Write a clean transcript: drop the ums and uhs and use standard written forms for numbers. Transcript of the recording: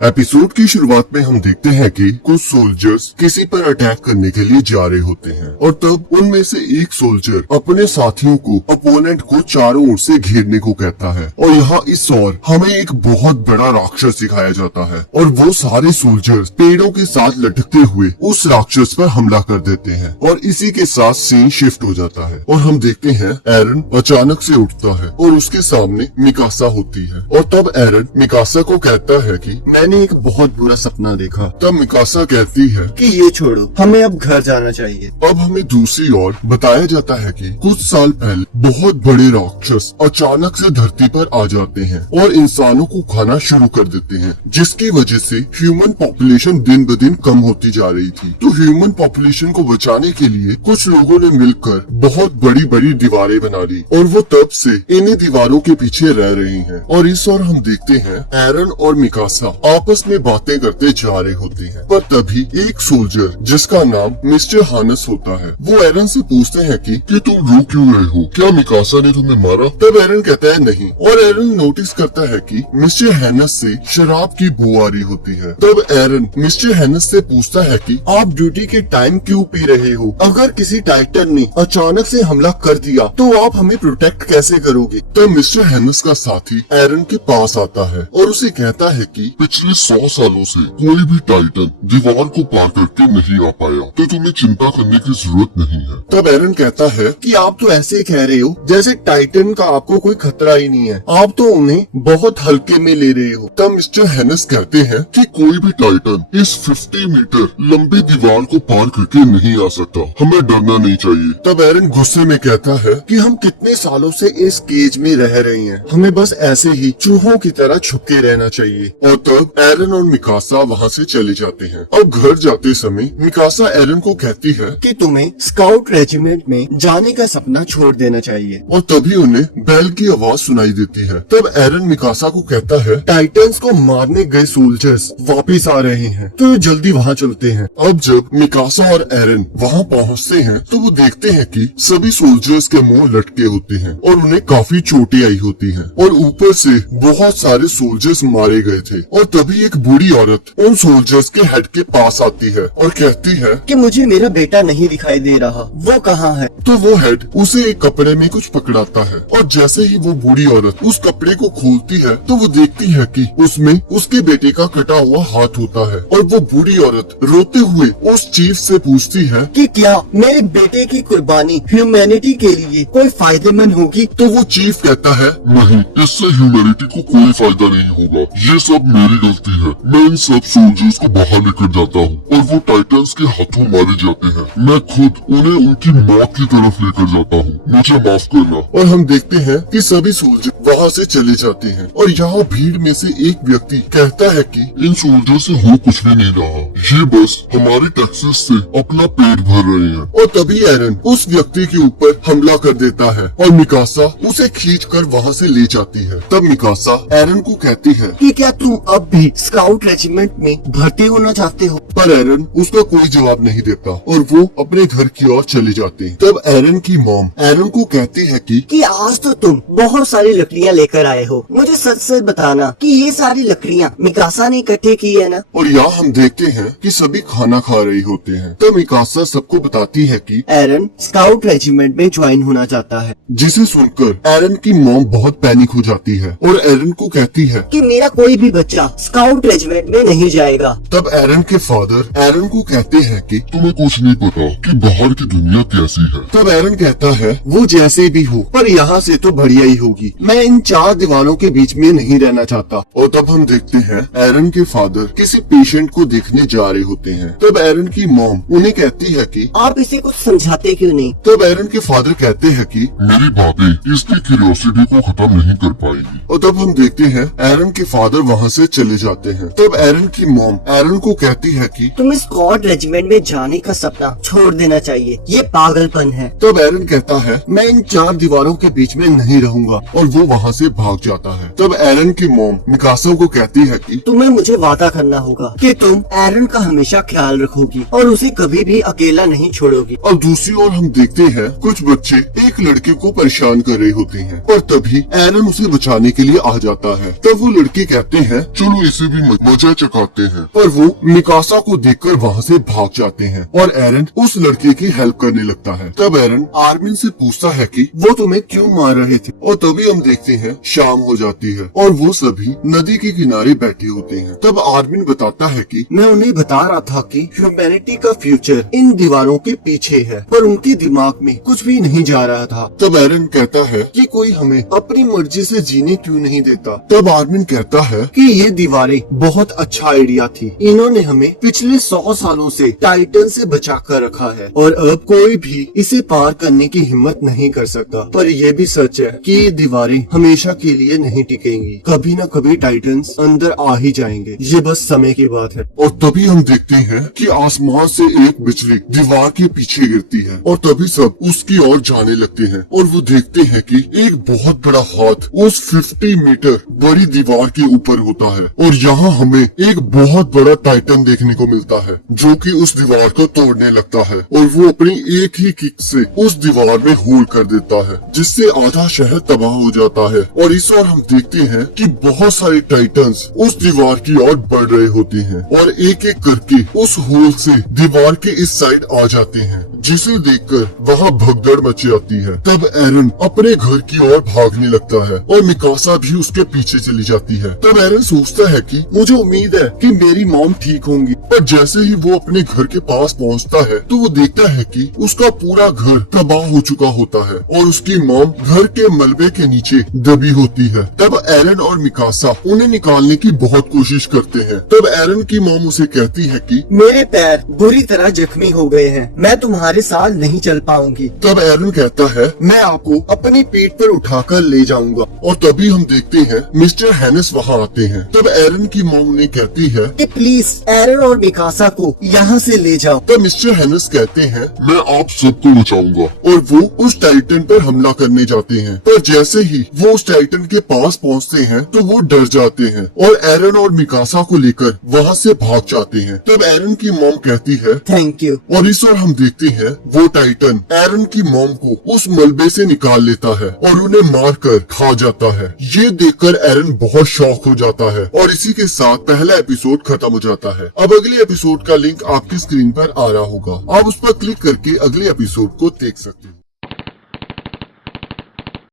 Episode की शुरुआत में हम देखते हैं कि कुछ सोल्जर्स किसी पर अटैक करने के लिए जा रहे होते हैं और तब उनमें से एक सोल्जर अपने साथियों को अपोनेंट को चारों ओर से घेरने को कहता है और यहाँ इस ओर हमें एक बहुत बड़ा राक्षस दिखाया जाता है और वो सारे सोल्जर्स पेड़ों के साथ लटकते हुए उस राक्षस पर हमला कर देते हैं और इसी के साथ सीन शिफ्ट हो जाता है और हम देखते हैं एरन अचानक से उठता है और उसके सामने मिकासा होती है और तब एरन मिकासा को कहता है कि मैंने एक बहुत बुरा सपना देखा। तब मिकासा कहती है कि ये छोड़ो, हमें अब घर जाना चाहिए। अब हमें दूसरी ओर बताया जाता है कि कुछ साल पहले बहुत बड़े राक्षस अचानक से धरती पर आ जाते हैं और इंसानों को खाना शुरू कर देते हैं, जिसकी वजह से ह्यूमन पॉपुलेशन दिन ब दिन कम होती जा रही थी। तो ह्यूमन पॉपुलेशन को बचाने के लिए कुछ लोगों ने मिलकर बहुत बड़ी बड़ी दीवारें बना ली और वो तब से इन्हीं दीवारों के पीछे रह रही हैं। और इस ओर हम देखते हैं एरन और मिकासा आपस में बातें करते जा रहे होते हैं, पर तभी एक सोल्जर जिसका नाम मिस्टर हानस होता है वो एरन से पूछते हैं कि तुम रो क्यों रहे हो, क्या मिकासा ने तुम्हें मारा? तब एरन कहता है नहीं, और एरन नोटिस करता है कि मिस्टर हैनस से शराब की बू आ रही होती है। तब एरन मिस्टर हैनस से पूछता है कि आप ड्यूटी के टाइम क्यों पी रहे हो? अगर किसी टाइटन ने अचानक से हमला कर दिया तो आप हमें प्रोटेक्ट कैसे करोगे? तब मिस्टर हैनस का साथी एरन के पास आता है और उसे कहता है कि पिछले 100 सालों से कोई भी टाइटन दीवार को पार करके नहीं आ पाया, तो तुम्हें चिंता करने की जरूरत नहीं है। तब एरन कहता है कि आप तो ऐसे कह रहे हो जैसे टाइटन का आपको कोई खतरा ही नहीं है, आप तो उन्हें बहुत हल्के में ले रहे हो। तब मिस्टर हैनस कहते हैं कि कोई भी टाइटन इस 50 मीटर लंबी दीवार को पार करके नहीं आ सकता, हमें डरना नहीं चाहिए। तब एरन गुस्से में कहता है कि हम कितने सालों से इस केज में रह रहे हैं, हमें बस ऐसे ही चूहों की तरह छुपके रहना चाहिए। और तब एरन और मिकासा वहाँ से चले जाते हैं। अब घर जाते समय मिकासा एरन को कहती है कि तुम्हें स्काउट रेजिमेंट में जाने का सपना छोड़ देना चाहिए। और तभी उन्हें बेल की आवाज सुनाई देती है। तब एरन मिकासा को कहता है टाइटन्स को मारने गए सोल्जर्स वापस आ रहे हैं, तो जल्दी वहाँ चलते हैं। अब जब मिकासा और एरन वहाँ पहुँचते हैं तो वो देखते हैं कि सभी सोल्जर्स के मुंह लटके होते हैं और उन्हें काफी चोटें आई होती हैं और ऊपर से बहुत सारे सोल्जर्स मारे गए थे। और तभी एक बूढ़ी औरत उन सोल्जर्स के हेड के पास आती है और कहती है कि मुझे मेरा बेटा नहीं दिखाई दे रहा, वो कहाँ है? तो वो हेड उसे एक कपड़े में कुछ पकड़ाता है और जैसे ही वो बूढ़ी औरत उस कपड़े को खोलती है तो वो देखती है कि उसमें उसके बेटे का कटा हुआ हाथ होता है। और वो बूढ़ी औरत रोते हुए उस चीफ से पूछती है कि क्या मेरे बेटे की कुर्बानी ह्यूमैनिटी के लिए कोई फायदेमंद होगी? तो वो चीफ कहता है नहीं, इससे ह्यूमैनिटी को कोई फायदा नहीं होगा, ये सब मेरी गलती है। मैं इन सब सोल्जर्स को बाहर लेकर जाता हूँ और वो टाइटन्स के हाथों मारे जाते हैं। मैं खुद उन्हें उनकी मौत की तरफ लेकर जाता हूँ, मुझे माफ करना। और हम देखते हैं कि सभी सोल्जर वहाँ से चले जाते हैं और यहाँ भीड़ में से एक व्यक्ति कहता है कि इन सोल्जर से हो कुछ भी नहीं रहा, ये बस हमारे टैक्सेस से अपना पेट भर रहे हैं। और तभी एरन उस व्यक्ति के ऊपर हमला कर देता है और मिकासा उसे खींचकर वहाँ से ले जाती है। तब मिकासा एरन को कहती है कि क्या तुम अब भी स्काउट रेजिमेंट में भर्ती होना चाहते हो? पर एरन उसका कोई जवाब नहीं देता और वो अपने घर की ओर चले जाते हैं। तब एरन की मॉम एरन को कहती है कि आज तो तुम बहुत सारी लकड़ियाँ लेकर आए हो, मुझे सच सच बताना कि ये सारी लकड़ियाँ मिकासा ने इकट्ठे की है ना? और यहाँ हम देखते हैं कि सभी खाना खा रहे होते हैं। तब मिकासा सबको बताती है कि एरन स्काउट रेजिमेंट में ज्वाइन होना चाहता है, जिसे सुनकर एरन की मॉम बहुत पैनिक हो जाती है और एरन को कहती है कि मेरा कोई भी बच्चा स्काउट रेजिमेंट में नहीं जाएगा। तब एरन के फादर एरन को कहते हैं कि तुम्हें कुछ नहीं पता कि बाहर की दुनिया कैसी है। तब एरन कहता है वो जैसे भी हो पर यहाँ से तो बढ़िया ही होगी, मैं इन 4 दीवारों के बीच में नहीं रहना चाहता। और तब हम देखते हैं एरन के फादर किसी पेशेंट को देखने जा रहे होते हैं। तब एरन की मॉम उन्हें कहती है कि आप इसे कुछ समझाते क्यों नहीं? तब एरन के फादर कहते हैं कि मेरी बातें इसकी क्यूरियोसिटी को खत्म नहीं कर पाएंगी। और तब हम देखते हैं एरन के फादर वहाँ से चले जाते हैं। तब एरन की मॉम एरन को कहती है कि तुम्हें स्काउट रेजिमेंट में जाने का सपना छोड़ देना चाहिए, ये पागलपन है। तब एरन कहता है मैं इन 4 दीवारों के बीच में नहीं रहूंगा और वो वहाँ से भाग जाता है। तब एरन की मॉम मिकासा को कहती है कि तुम्हें मुझे वादा करना होगा कि तुम एरन का हमेशा ख्याल रखोगी और उसे कभी भी अकेला नहीं छोड़ोगी। और दूसरी ओर हम देखते हैं कुछ बच्चे एक लड़के को परेशान कर रहे होते हैं और तभी एरन उसे बचाने के लिए आ जाता है। तब वो लड़के कहते हैं चलो इसे भी मजा चखाते हैं। पर वो मिकासा को देखकर वहाँ से भाग जाते हैं और एरन उस लड़के की हेल्प करने लगता है। तब एरन आर्मिन से पूछता है कि वो तुम्हें क्यों मार रहे थे और तभी हम देखते हैं शाम हो जाती है और वो सभी नदी के किनारे बैठे होते हैं। तब आर्मिन बताता है कि मैं उन्हें बता रहा था कि ह्यूमैनिटी का फ्यूचर इन दीवारों के पीछे है, पर उनके दिमाग में कुछ भी नहीं जा रहा था। तब एरन कहता है कि कोई हमें अपनी मर्जी से जीने क्यों नहीं देता। तब आर्मिन कहता है कि ये दीवारें बहुत अच्छा आइडिया थी। इन्होंने हमें पिछले 100 सालों से टाइटन से बचा कर रखा है और अब कोई भी इसे पार करने की हिम्मत नहीं कर सकता। पर ये भी सच है कि ये दीवारें हमेशा के लिए नहीं टिकेंगी। कभी न कभी टाइटन्स अंदर आ ही जाएंगे, ये बस समय की बात है। और तभी हम देखते हैं कि आसमान से एक बिजली दीवार के पीछे गिरती है और तभी सब उसकी ओर जाने लगते हैं और वो देखते हैं कि एक बहुत बड़ा हाथ उस 50 मीटर बड़ी दीवार के ऊपर होता है और यहाँ हमें एक बहुत बड़ा टाइटन देखने को मिलता है जो कि उस दीवार को तोड़ने लगता है और वो अपनी एक ही किक से उस दीवार में होल कर देता है जिससे आधा शहर तबाह हो जाता है। और इस ओर हम देखते हैं कि बहुत सारे टाइटन्स उस दीवार की ओर बढ़ रहे होते हैं और एक एक करके उस होल से दीवार के इस साइड आ जाते हैं, जिसे देखकर वहाँ भगदड़ मच जाती है। तब एरन अपने घर की ओर भागने लगता है और मिकासा भी उसके पीछे चली जाती है। तब एरन सोचता है कि मुझे उम्मीद है कि मेरी मॉम ठीक होंगी, पर जैसे ही वो अपने घर के पास पहुँचता है तो वो देखता है कि उसका पूरा घर तबाह हो चुका होता है और उसकी मॉम घर के मलबे के नीचे दबी होती है। तब एरन और मिकासा उन्हें निकालने की बहुत कोशिश करते हैं। तब एरन की मॉम उसे कहती है कि मेरे पैर बुरी तरह जख्मी हो गए हैं, मैं तुम्हारे साथ नहीं चल पाऊंगी। तब एरन कहता है मैं आपको अपनी पीठ पर उठाकर ले जाऊंगा। और तभी हम देखते हैं मिस्टर हैनिस वहाँ आते हैं। तब एरन की मॉम उन्हें कहती है कि प्लीज एरन और मिकासा को यहाँ से ले जाओ। तब मिस्टर हैनिस कहते हैं मैं आप सबको बचाऊंगा। और वो उस टाइटन पर हमला करने जाते हैं। पर जैसे ही वो उस टाइटन के पास पहुंचते हैं तो वो डर जाते हैं और एरन और मिकासा को लेकर वहाँ से भाग जाते हैं। तब एरन की मॉम कहती है थैंक यू। और इस ओर हम देखते हैं वो टाइटन एरन की मॉम को उस मलबे से निकाल लेता है और उन्हें मारकर खा जाता है। ये देखकर एरन बहुत शॉक हो जाता है और इसी के साथ पहला एपिसोड खत्म हो जाता है। अब अगले एपिसोड का लिंक आपकी स्क्रीन पर आ रहा होगा, आप उस पर क्लिक करके अगले एपिसोड को देख सकते हैं।